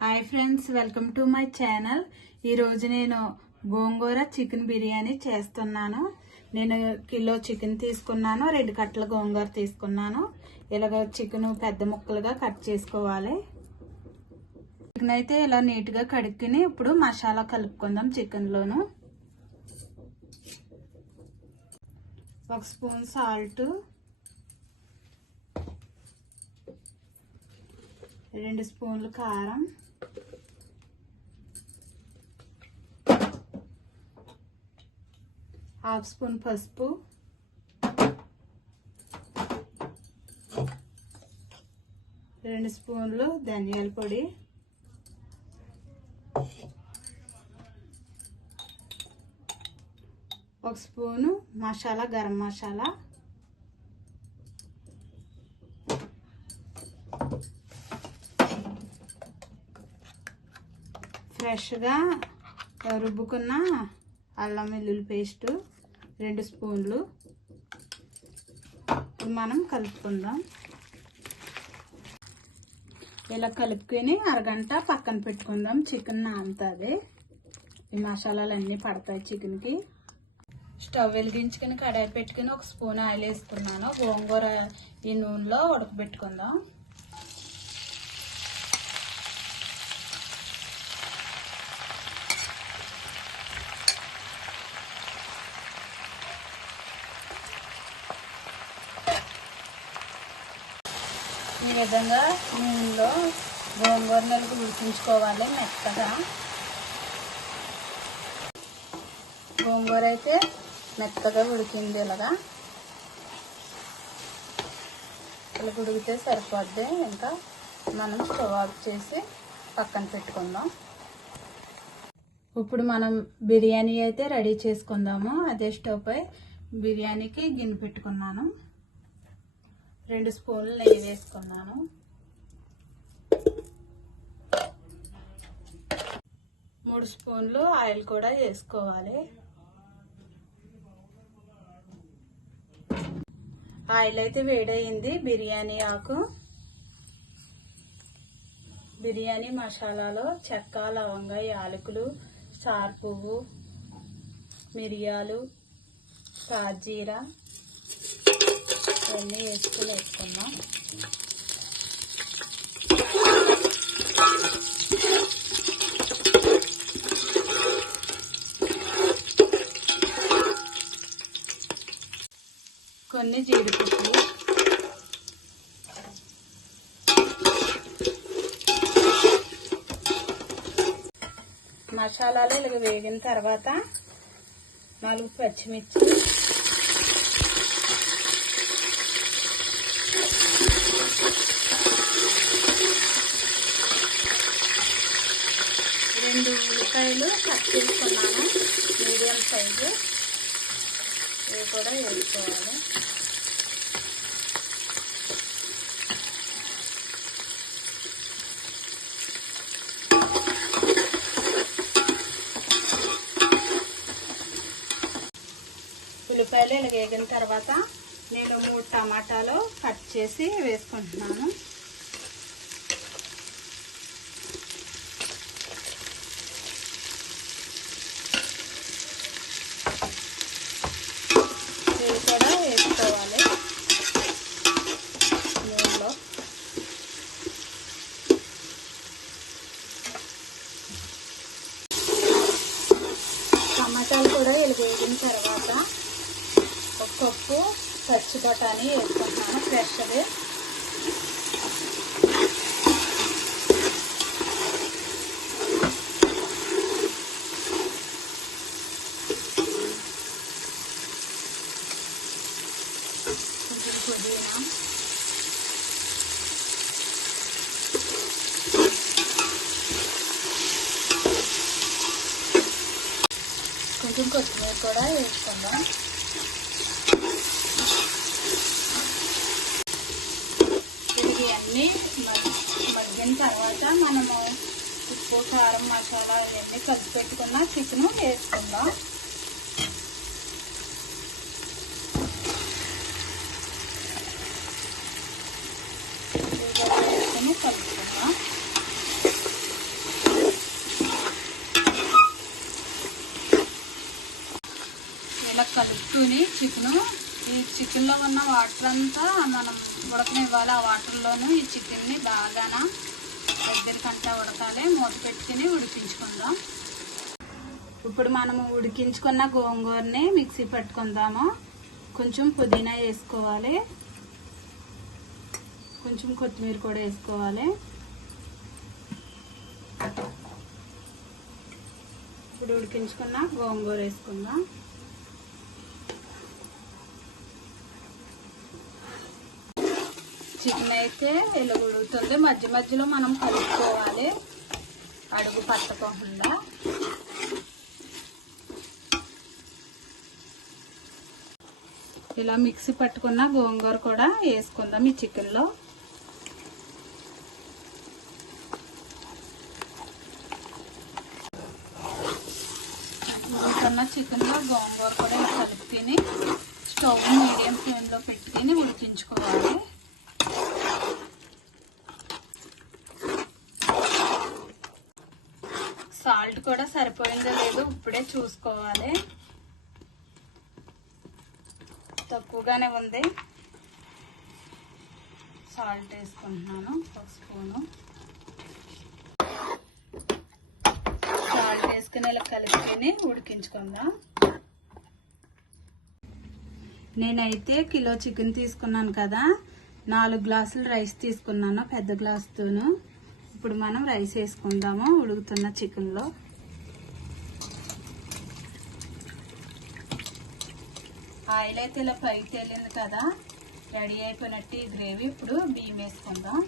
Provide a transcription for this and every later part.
Hi friends, welcome to my channel. ఈరోజు నేను గోంగూర chicken biryani చేస్తున్నాను. నేను కిలో చికెన్ తీసుకున్నాను, 2 కట్టల గోంగూర తీసుకున్నాను. ఇలాగ చికెన్ పెద్ద ముక్కలుగా కట్ చేసుకోవాలి. చికెన్ అయితే ఇలా నీట్గా కడుక్కుని ఇప్పుడు మసాలా కలుపుకుందాం. చికెన్లోను 1 స్పూన్ సాల్ట్, 2 స్పూన్లు కారం, 1/2 స్పూన్ పసుపు, 2 స్పూన్లు ధనియాల పొడి, 1 స్పూను మసాలా గరం మసాలా, ఫ్రెష్గా రుబ్బుకున్న అల్లం వెల్లుల్లి పేస్టు 2 స్పూన్లు. మనం కలుపుకుందాం. ఇలా కలుపుకొని అరగంట పక్కన పెట్టుకుందాం. చికెన్ నానుతుంది, ఈ మసాలాలన్నీ పడతాయి చికెన్కి. స్టవ్ వెలిగించుకుని కడాయి పెట్టుకుని 1 స్పూన్ ఆయిల్ వేసుకున్నాను. గోంగూర ఈ నూనెలో ఉడకబెట్టుకుందాం. ఈ విధంగా నూనెలో గోంగూర నెలకు ఉడికించుకోవాలి మెత్తగా. గోంగూర అయితే మెత్తగా ఉడికింది. ఇలా ఉడికితే సరిపోద్ది. ఇంకా మనం స్టవ్ ఆఫ్ చేసి పక్కన పెట్టుకుందాం. ఇప్పుడు మనం బిర్యానీ అయితే రెడీ చేసుకుందాము. అదే స్టవ్ పై బిర్యానీకి గిన్నె పెట్టుకున్నాను. 2 స్పూన్లు నెయ్యి వేసుకున్నాను. 3 స్పూన్లు ఆయిల్ కూడా వేసుకోవాలి. ఆయిల్ అయితే వేడయింది. బిర్యానీ ఆకు, బిర్యానీ మసాలాలో చెక్క, లవంగ, యాలకులు, స్టార్ పువ్వు, మిరియాలు, సాజీరా ఇవన్నీ వేసుకున్నాం. కొన్ని జీడిపప్పు, మసాలాలు ఇలాగ వేగిన తర్వాత 4 పచ్చిమిర్చి, 2 ఉల్లిపాయలు కట్ చేసుకున్నాను, మీడియం సైజు. ఇవి కూడా వేసుకోవాలి. ఉల్లిపాయలు ఇలా వేగిన తర్వాత నేను 3 టమాటాలు కట్ చేసి వేసుకుంటున్నాను. ఇవి కూడా వేసుకోవాలి నూనెలో. టమాటాలు కూడా ఇలా వేగిన తర్వాత 1 కప్పు పచ్చి బఠానీ వేసుకుంటున్నాను, ఫ్రెష్ది. కొంచెం పుదీనా, కొంచెం కొత్తిమీర కూడా వేసుకుందాం. ఇవన్నీ మగ్గిన తర్వాత మనము ఉప్పు, కారం, మసాలా ఇవన్నీ కలిపి పెట్టుకున్న చికెన్ వేసుకుందాం. వేసుకుని కలుపుకుందాం. తీసుకుని ఈ చికెన్లో ఉన్న వాటర్ అంతా మనం ఉడకనివ్వాలి. ఆ వాటర్లోనూ ఈ చికెన్ని బాగా దగ్గరికంటా ఉడకాలి. మూత పెట్టుకుని ఉడికించుకుందాం. ఇప్పుడు మనము ఉడికించుకున్న గోంగూరని మిక్సీ పట్టుకుందాము. కొంచెం పుదీనా వేసుకోవాలి, కొంచెం కొత్తిమీర కూడా వేసుకోవాలి. ఇప్పుడు ఉడికించుకున్న గోంగూర వేసుకుందాం. చికెన్ అయితే ఇలా ఉడుకుతుంది. మధ్య మధ్యలో మనం కలుపుకోవాలి, అడుగు పట్టకుండా. ఇలా మిక్సీ పట్టుకున్న గోంగూర కూడా వేసుకుందాం ఈ చికెన్లో. ఉడుకున్న చికెన్లో గోంగూర కూడా కలుపుకొని స్టవ్ మీడియం ఫ్లేమ్లో పెట్టుకొని ఉడికించుకోవాలి. సాల్ట్ కూడా సరిపోయిందో లేదో ఇప్పుడే చూసుకోవాలి. తక్కువగానే ఉంది. సాల్ట్ వేసుకుంటున్నాను, ఒక స్పూను. సాల్ట్ వేసుకుని ఇలా కలుపుకొని ఉడికించుకుందాం. నేనైతే కిలో చికెన్ తీసుకున్నాను కదా, 4 గ్లాసులు రైస్ తీసుకున్నాను పెద్ద గ్లాసుతోను. ఇప్పుడు మనం రైస్ వేసుకుందాము ఉడుకుతున్న చికెన్లో. ఆయిల్ అయితే ఇలా పైకి తేలింది కదా, రెడీ అయిపోయినట్టు ఈ గ్రేవీ. ఇప్పుడు బియ్యం వేసుకుందాం.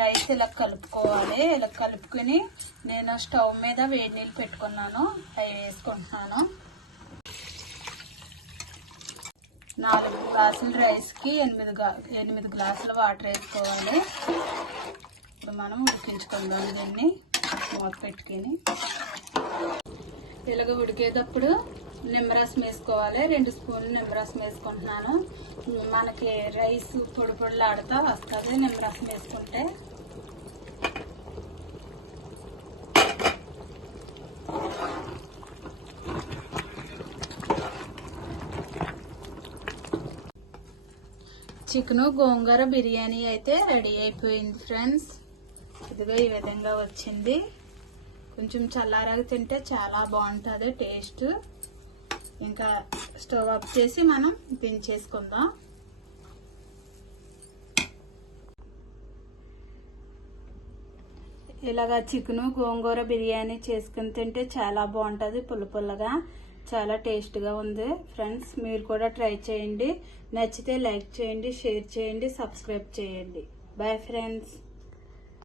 రైస్ ఇలా కలుపుకోవాలి. ఇలా కలుపుకొని నేను స్టవ్ మీద వేడి నీళ్ళు పెట్టుకున్నాను, అవి వేసుకుంటున్నాను. 4 గ్లాసుల రైస్కి 8 గ్లాసుల వాటర్ వేసుకోవాలి. ఇప్పుడు మనం ఉడికించుకుందాం దీన్ని మూత పెట్టుకొని. ఇలాగ ఉడికేటప్పుడు నిమ్మరసం వేసుకోవాలి. 2 స్పూన్లు నిమ్మరసం వేసుకుంటున్నాను. మనకి రైస్ పొడి పొడిలాడుతూ వస్తుంది నిమ్మరసం వేసుకుంటే. చికెను గోంగూర బిర్యానీ అయితే రెడీ అయిపోయింది ఫ్రెండ్స్. ఇదిగో ఈ విధంగా వచ్చింది. కొంచెం చల్లారాక తింటే చాలా బాగుంటుంది టేస్ట్. ఇంకా స్టవ్ ఆఫ్ చేసి మనం దించేసుకుందాం. ఇలాగా చికెను గోంగూర బిర్యానీ చేసుకుని తింటే చాలా బాగుంటుంది. పుల్లగా చాలా టేస్ట్గా ఉంది ఫ్రెండ్స్. మీరు కూడా ట్రై చేయండి. నచ్చితే లైక్ చేయండి, షేర్ చేయండి, సబ్స్క్రైబ్ చేయండి. Bye friends.